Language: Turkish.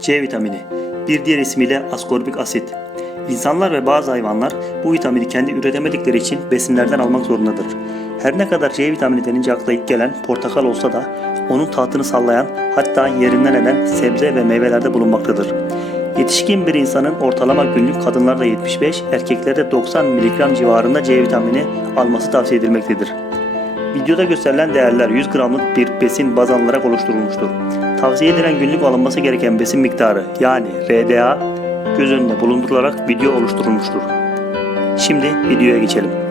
C vitamini, bir diğer ismiyle askorбik asit. İnsanlar ve bazı hayvanlar bu vitamini kendi üretemedikleri için besinlerden almak zorundadır. Her ne kadar C vitamini denince akla ilk gelen portakal olsa da onun tahtını sallayan hatta yerinden eden sebze ve meyvelerde bulunmaktadır. Yetişkin bir insanın ortalama günlük kadınlarda 75, erkeklerde 90 mg civarında C vitamini alması tavsiye edilmektedir. Videoda gösterilen değerler 100 gramlık bir besin baz alınarak oluşturulmuştur. Tavsiye edilen günlük alınması gereken besin miktarı yani RDA göz önünde bulundurularak video oluşturulmuştur. Şimdi videoya geçelim.